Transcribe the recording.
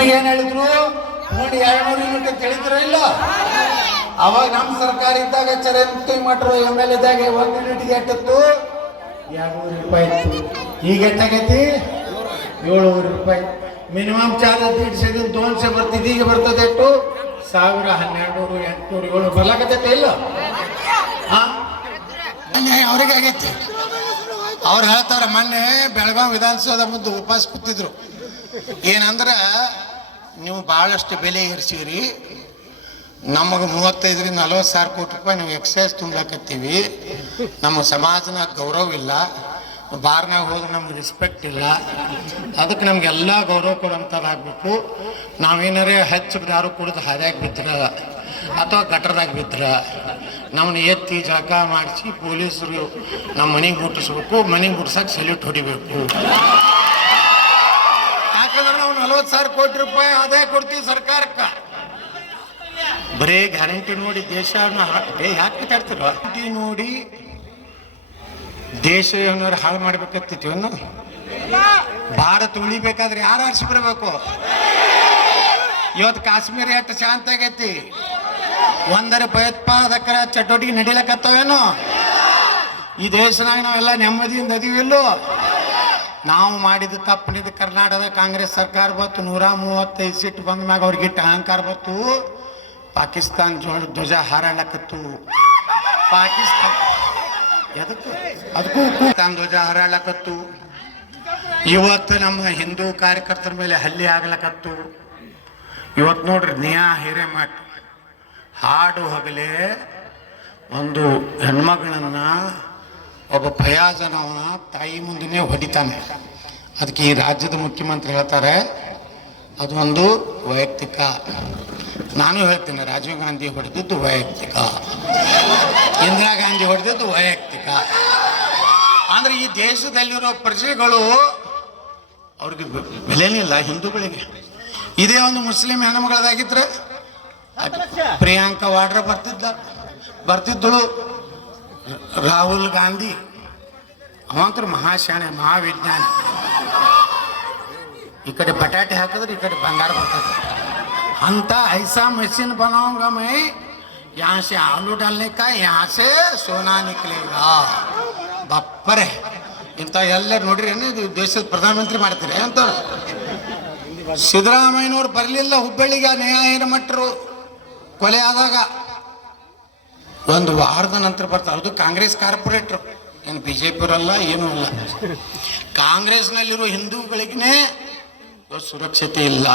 ನಿಮಗೇನು ಹೇಳಿದ್ರು? ನೋಡಿ 200 ಯೂನಿಟ್ ಅಂತ ಹೇಳಿದ್ರು ಇಲ್ಲ? ಅವಾಗ ನಮ್ಮ ಸರ್ಕಾರ ಇದ್ದಾಗ ಚರೆ ಮುಕ್ತಿ ಮಠರು MLA ಇದ್ದಾಗ 1 ಯೂನಿಟ್ಗೆ ಎಷ್ಟಿತ್ತು? 200 ರೂಪಾಯಿ ಇತ್ತು. ಈಗ ಎಷ್ಟಾಗೈತಿ? 700 ರೂಪಾಯಿ. ಮಿನಿಮಮ್ ಚಾರ್ಜ್ 150 200 ಬರ್ತಿದ್ದು, ಈಗ ಬರ್ತದೆ ಎಷ್ಟು? 1000, 1200, 800, 700 ಬರ್ಲಾಕತ್ತೈತೆ ಇಲ್ಲ? ಅವ್ರಿಗೆ ಆಗೈತಿ. ಅವ್ರು ಹೇಳ್ತಾರೆ, ಮೊನ್ನೆ ಬೆಳಗಾವಿ ವಿಧಾನಸೌಧ ಮುಂದೆ ಉಪವಾಸ ಕೂತಿದ್ರು. ಏನಂದ್ರೆ, ನೀವು ಭಾಳಷ್ಟು ಬೆಲೆ ಏರಿಸಿರಿ, ನಮಗೆ 35-40 ಸಾವಿರ ಕೋಟಿ ರೂಪಾಯಿ ನಾವು ಎಕ್ಸೈಸ್ ತುಂಬಲಾಕತ್ತೀವಿ, ನಮ್ಮ ಸಮಾಜನಾಗ ಗೌರವ ಇಲ್ಲ, ಬಾರ್ನಾಗ ಹೋದ್ರೆ ನಮ್ಗೆ ರೆಸ್ಪೆಕ್ಟ್ ಇಲ್ಲ, ಅದಕ್ಕೆ ನಮಗೆಲ್ಲ ಗೌರವ ಕೊಡೋಂಥದ್ದಾಗಬೇಕು. ನಾವೇನಾರೇ ಹೆಚ್ಚು ದಾರು ಕುಡಿದು ಹಾದ್ಯಾಗ ಬಿದ್ರ ಅಥವಾ ಗಟರ್ದಾಗ ಬಿದ್ರ ನಮ್ಮನ್ನ ಎತ್ತಿ ಜಳಕ ಮಾಡಿಸಿ ಪೊಲೀಸರು ನಮ್ಮ ಮನೆಗೆ ಮುಟ್ಟಿಸ್ಬೇಕು, ಮನೆಗೆ ಮುಟ್ಸಕ್ಕೆ ಸಲ್ಯೂಟ್ ಹೊಡಿಬೇಕು. ಯಾಕಂದ್ರೆ ನಾವು 40 ಸಾವಿರ ಕೋಟಿ ರೂಪಾಯಿ ಆದಾಯ ಕೊಡ್ತೀವಿ ಸರ್ಕಾರಕ್ಕೆ. ಬರೇ ಗ್ಯಾರಂಟಿ ನೋಡಿ ದೇಶ ಯಾಕೆ ಮಾತಾಡ್ತಿರೋ? ಗ್ಯಾರಂಟಿ ನೋಡಿ ದೇಶ ಏನಾರು ಹಾಳು ಮಾಡ್ಬೇಕತ್ತಿತ್ತು. ಭಾರತ ಉಳಿಬೇಕಾದ್ರೆ ಯಾರು ಆರಿಸಿ ಬರಬೇಕು? ಇವತ್ತು ಕಾಶ್ಮೀರ ಎಷ್ಟು ಶಾಂತ ಆಗೈತಿ, ಒಂದರ ಭಯೋತ್ಪಾದಕರ ಚಟುವಟಿಕೆ ನಡೀಲಕತ್ತವೇನು? ಈ ದೇಶನಾಗ ನಾವೆಲ್ಲ ನೆಮ್ಮದಿಯಿಂದ ಅದೀವಿಲ್ಲೋ? ನಾವು ಮಾಡಿದ ತಪ್ಪನಿದ ಕರ್ನಾಟಕದ ಕಾಂಗ್ರೆಸ್ ಸರ್ಕಾರ ಬತ್ತು 135 ಸೀಟ್ ಬಂದ ಮ್ಯಾಗ ಅವ್ರಿಗಿಟ್ಟು ಅಹಂಕಾರ ಬತ್ತು. ಪಾಕಿಸ್ತಾನ ಧ್ವಜ ಹಾರಾಡ್ಲಕತ್ತು. ಪಾಕಿಸ್ತಾನ ಅದಕ್ಕೂ ಧ್ವಜ ಹಾರಾಡ್ಲಕತ್ತು. ಇವತ್ತು ನಮ್ಮ ಹಿಂದೂ ಕಾರ್ಯಕರ್ತರ ಮೇಲೆ ಹಲ್ಲೆ ಆಗ್ಲಕತ್ತು. ಇವತ್ತು ನೋಡ್ರಿ, ನಿಯಾ ಹಿರೇಮಠ ಹಾಡು ಹಗಲೇ ಒಂದು ಹೆಣ್ಮಗಳನ್ನ ಒಬ್ಬ ಫಯಾಜನವ ತಾಯಿ ಮುಂದೆನೇ ಹೊಡಿತಾನೆ. ಅದಕ್ಕೆ ಈ ರಾಜ್ಯದ ಮುಖ್ಯಮಂತ್ರಿ ಹೇಳ್ತಾರೆ ಅದು ಒಂದು ವೈಯಕ್ತಿಕ. ನಾನು ಹೇಳ್ತೇನೆ, ರಾಜೀವ್ ಗಾಂಧಿ ಹೊಡೆದಿದ್ದು ವೈಯಕ್ತಿಕ, ಇಂದಿರಾ ಗಾಂಧಿ ಹೊಡೆದಿದ್ದು ವೈಯಕ್ತಿಕ. ಅಂದ್ರೆ ಈ ದೇಶದಲ್ಲಿರೋ ಪ್ರಜೆಗಳು ಅವ್ರಿಗೆ ಬೆಲೆನಿಲ್ಲ ಹಿಂದೂಗಳಿಗೆ. ಇದೇ ಒಂದು ಮುಸ್ಲಿಂ ಹೆಣ್ಮಗಳದಾಗಿದ್ರೆ ಪ್ರಿಯಾಂಕಾ ವಾಡ್ರಾ ಬರ್ತಿದ್ದಳು. ರಾಹುಲ್ ಗಾಂಧಿ ಅವಂಕರ ಮಹಾಶಾಣೆ, ಮಹಾವಿಜ್ಞಾನಿ. ಈ ಕಡೆ ಬಟಾಟೆ ಹಾಕಿದ್ರೆ ಈ ಕಡೆ ಬಂಗಾರ ಬರ್ತದೆ ಅಂತ. ಐಸಾ ಮಷೀನ್ बनाऊंगा मैं, यहाँ से आलू डालने का, यहाँ से सोना निकलेगा. ಬಪ್ಪರೆ ಇಂಥ ಎಲ್ಲರೂ ನೋಡ್ರಿ, ಇದು ದೇಶದ ಪ್ರಧಾನಮಂತ್ರಿ ಮಾಡ್ತಾರೆ ಅಂತ. ಸಿದ್ದರಾಮಯ್ಯನವ್ರು ಬರಲಿಲ್ಲ ಹುಬ್ಬಳ್ಳಿಗೆ, ನೇಹಾ ಹಿರೇಮಠರು ಕೊಲೆ ಆದಾಗ ಒಂದು ವಾರದ ನಂತರ ಬರ್ತಾರೆ. ಅದು ಕಾಂಗ್ರೆಸ್ ಕಾರ್ಪೊರೇಟ್ರು, ಏನು BJP ಅವರಲ್ಲ, ಏನೂ ಅಲ್ಲ. ಕಾಂಗ್ರೆಸ್ನಲ್ಲಿರೋ ಹಿಂದೂಗಳಿಗೇ ಸುರಕ್ಷತೆ ಇಲ್ಲ.